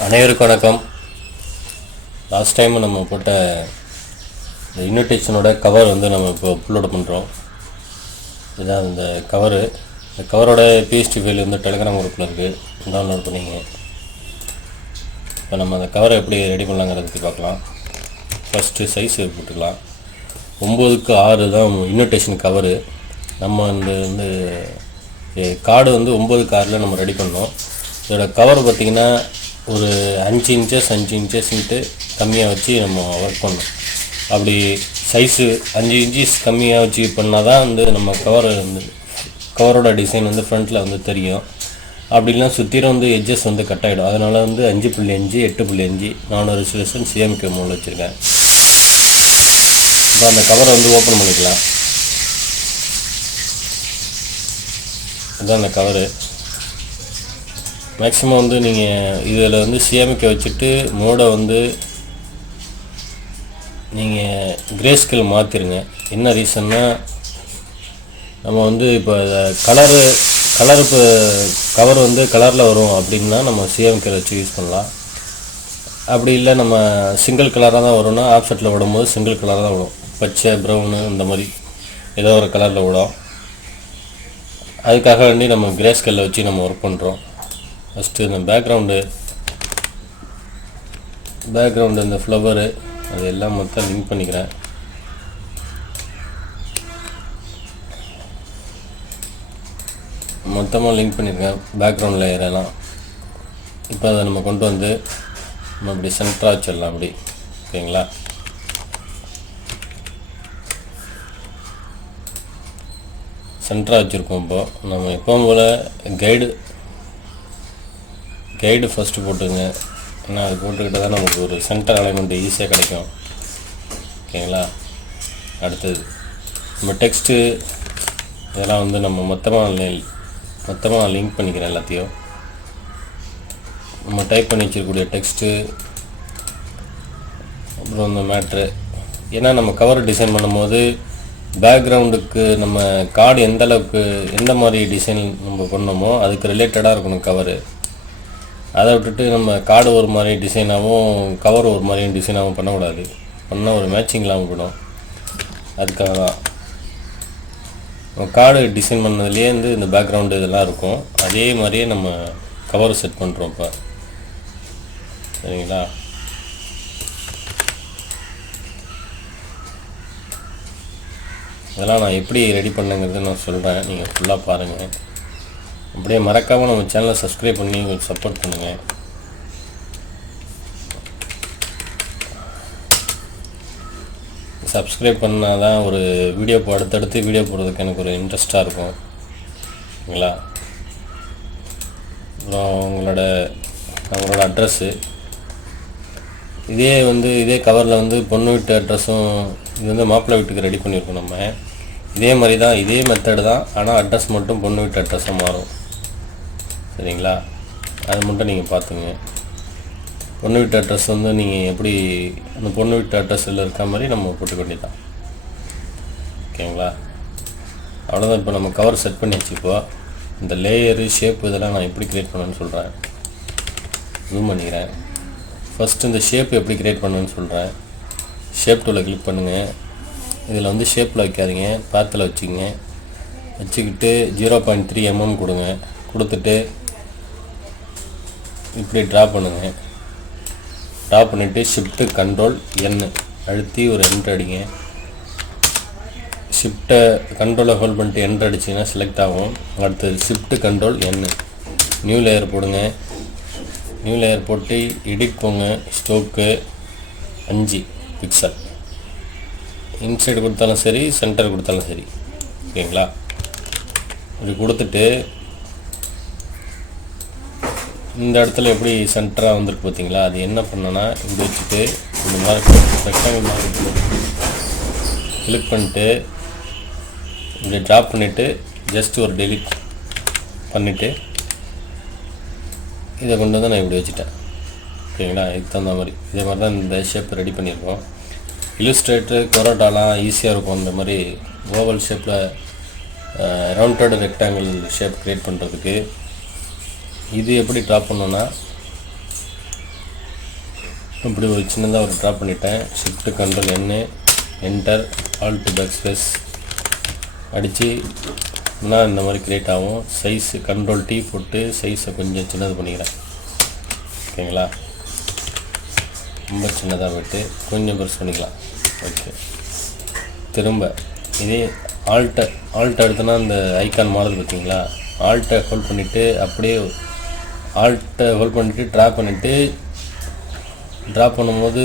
அனைவருக்கும் வணக்கம். Last time நம்ம போட்ட இந்த இன்விடேஷனோட கவர் நம்ம இப்போ அப்லோட் பண்ணுறோம். இதுதான் இந்த கவரு. இந்த கவரோட பிஎஸ்டி ஃபைல் டெலிகிராம் குரூப்பில் இருக்குது, டவுன்லோட் பண்ணிங்க. இப்போ நம்ம அந்த கவரை எப்படி ரெடி பண்ணலாங்கிறத பற்றி பார்க்கலாம். ஃபஸ்ட்டு சைஸ் போட்டுக்கலாம். 9:6 தான் இன்விடேஷன் கவரு. நம்ம இந்த கார்டு 9:6 நம்ம ரெடி பண்ணோம். இதோட கவர் பார்த்திங்கன்னா ஒரு 5 இன்ச்சஸ் 5 இன்ச்சஸ்ன்ட்டு கம்மியாக வச்சு நம்ம ஒர்க் பண்ணோம். அப்படி சைஸு 5 இன்ச்சஸ் கம்மியாக வச்சு பண்ணால் தான் நம்ம கவரோட டிசைன் ஃப்ரண்ட்டில் தெரியும். அப்படிலாம் சுற்றிலும் எட்ஜஸ் கட் ஆகிடும். அதனால் 5.5 8.5 4 ரெசல்யூஷன் சிஎம்கே மோடில் வச்சுருக்கேன். இப்போ அந்த கவரை ஓப்பன் பண்ணிக்கலாம். இதுதான் அந்த கவரு. மேக்ஸிமம் நீங்கள் இதில் சிஎம்கே வச்சுட்டு மோடை நீங்கள் கிரே ஸ்கேல் மாற்றிடுங்க. என்ன ரீசன்னா நம்ம இப்போ கலர் இப்போ கவர் கலரில் வரும் அப்படின்னா நம்ம சிஎம்கேல வச்சு யூஸ் பண்ணலாம். அப்படி இல்லை நம்ம சிங்கிள் கலராக தான் வரும்னா ஆஃப்செட்டில் விடும்போது சிங்கிள் கலராக தான் விடும். பச்சை ப்ரௌனு இந்த மாதிரி ஏதோ ஒரு கலரில் விடும். அதுக்காக வேண்டி நம்ம கிரே ஸ்கேலில் வச்சு நம்ம ஒர்க் பண்ணுறோம். ஃபஸ்ட்டு இந்த பேக்ரவுண்டு இந்த ஃப்ளவரு அது எல்லாம் மொத்தம் லிங்க் பண்ணிக்கிறேன். மொத்தமாக லிங்க் பண்ணியிருக்கேன் பேக்ரவுண்ட் லேயரெல்லாம். இப்போ அதை நம்ம கொண்டு நம்ம அப்படி சென்டராக வச்சிடலாம். அப்படி ஓகேங்களா? சென்டராக வச்சுருக்கோம். இப்போது நம்ம எப்பவும் போல் கைடு ஃபஸ்ட்டு போட்டுங்க. ஏன்னா அது போட்டுக்கிட்டால் தான் நமக்கு ஒரு சென்டர் அலைன்மெண்ட் ஈஸியாக கிடைக்கும். ஓகேங்களா? அடுத்தது நம்ம டெக்ஸ்ட்டு இதெல்லாம் நம்ம மொத்தமாக லிங்க் பண்ணிக்கிறேன் எல்லாத்தையும். நம்ம டைப் பண்ணி வச்சிருக்கக்கூடிய டெக்ஸ்ட்டு, அப்புறம் இந்த மேட்ரு. ஏன்னா நம்ம கவர் டிசைன் பண்ணும்போது பேக்ரவுண்டுக்கு நம்ம கார்டு எந்த மாதிரி டிசைன் நம்ம பண்ணோமோ அதுக்கு ரிலேட்டடாக இருக்கணும் கவரு. அதை விட்டுட்டு நம்ம கார்டு ஒரு மாதிரி டிசைனாகவும் கவர் ஒரு மாதிரியும் டிசைனாகவும் பண்ணக்கூடாது. பண்ணால் ஒரு மேட்சிங் இல்லாமல் போயிடும். அதுக்காக தான் கார்டு டிசைன் பண்ணதுலேயே இந்த பேக்ரவுண்டு இதெல்லாம் இருக்கும். அதே மாதிரியே நம்ம கவர் செட் பண்ணுறோம் இப்போ. சரிங்களா? இதெல்லாம் நான் எப்படி ரெடி பண்ணேங்கிறத நான் சொல்கிறேன். நீங்கள் ஃபுல்லாக பாருங்கள். அப்படியே மறக்காமல் நம்ம சேனலை சப்ஸ்கிரைப் பண்ணி கொஞ்சம் சப்போர்ட் பண்ணுங்கள். சப்ஸ்கிரைப் பண்ணால் தான் ஒரு அடுத்தடுத்து வீடியோ போடுறதுக்கு எனக்கு ஒரு இன்ட்ரெஸ்ட்டாக இருக்கும். ஓகேங்களா? அப்புறம் அவங்களோட அட்ரஸ்ஸு இதே கவரில் பொண்ணு வீட்டு அட்ரஸும் இது மாப்பிள்ளை வீட்டுக்கு ரெடி பண்ணியிருக்கோம். நம்ம இதே மாதிரி தான், இதே மெத்தடு தான். ஆனால் அட்ரஸ் மட்டும் பொண்ணு வீட்டு அட்ரஸாக மாறும். சரிங்களா? அது மட்டும் நீங்கள் பார்த்துங்க. பொண்ணு வீட்டு அட்ரஸ் நீங்கள் எப்படி அந்த பொண்ணு வீட்டு அட்ரஸில் இருக்க மாதிரி நம்ம போட்டுக்க வேண்டியதான். ஓகேங்களா? அவ்வளோதான். இப்போ நம்ம கவர் செட் பண்ணி வச்சுப்போ இந்த லேயரு ஷேப் இதெல்லாம் நான் எப்படி க்ரியேட் பண்ணணுன்னு சொல்கிறேன். ஜூம் பண்ணிக்கிறேன். ஃபஸ்ட்டு இந்த ஷேப் எப்படி க்ரியேட் பண்ணணுன்னு சொல்கிறேன். ஷேப் டூலை கிளிக் பண்ணுங்கள். இதில் ஷேப்பில் வைக்காதீங்க, பாத்தில் வச்சுக்கிட்டு 0.3 mm கொடுங்க. கொடுத்துட்டு இப்படி ட்ரா பண்ணுங்கள். ட்ரா பண்ணிவிட்டு ஷிஃப்ட்டு கண்ட்ரோல் N அழுத்தி ஒரு என்ட்ரு அடிங்க. ஷிஃப்ட்டை கண்ட்ரோலை ஹோல்ட் பண்ணிட்டு என்ட்ரு அடிச்சிங்கன்னா செலக்ட் ஆகும். அடுத்தது shift control N new layer போடுங்க. நியூ லேயர் போட்டு எடிட் போங்க. ஸ்டோக்கு 5 பிக்சல் இன்சைடு கொடுத்தாலும் சரி, சென்டர் கொடுத்தாலும் சரி. ஓகேங்களா? இப்படி கொடுத்துட்டு இந்த இடத்துல எப்படி சென்டராக வந்திருக்கு பார்த்தீங்களா? அது என்ன பண்ணனா இப்படி வச்சுட்டு இந்த மாதிரி ரெக்டாங்கிள் மாதிரி கிளிக் பண்ணிட்டு இப்படி ட்ராப் பண்ணிவிட்டு ஜஸ்ட் ஒரு டெலிட் பண்ணிவிட்டு இதை கொண்டு நான் இப்படி வச்சுட்டேன். ஓகேங்களா? இதுக்கு தகுந்த மாதிரி இதே மாதிரி தான் இந்த ஷேப் ரெடி பண்ணியிருக்கோம். இல்லுஸ்ட்ரேட்டர் கொரோட்டாலாம் ஈஸியாக இருக்கும். இந்த மாதிரி ஓவல் ஷேப்பில் ரவுண்டட் ரெக்டாங்கிள் ஷேப் க்ரியேட் பண்ணுறதுக்கு. இது எப்படி ட்ரா பண்ணோன்னா இப்படி ஒரு சின்னதாக ஒரு ட்ரா பண்ணிட்டேன். ஷிஃப்ட் கண்ட்ரோல் என், என்டர், ஆல்ட் பேக் ஸ்பேஸ் அடித்து இந்த மாதிரி கிரியேட் ஆகும். சைஸு கண்ட்ரோல் T போட்டு சைஸை கொஞ்சம் சின்னது பண்ணிக்கிறேன். ஓகேங்களா, ரொம்ப சின்னதாக போய்ட்டு கொஞ்சம் பெருசு பண்ணிக்கலாம். ஓகே, திரும்ப இதே ஆல்ட்டை எடுத்தோன்னா அந்த ஐக்கான் மாறுது பார்த்தீங்களா. ஆல்ட்டை ஹோல்ட் பண்ணிவிட்டு அப்படியே ஆல்ட்டை ஹோல்ட் பண்ணிவிட்டு ட்ரா பண்ணும்போது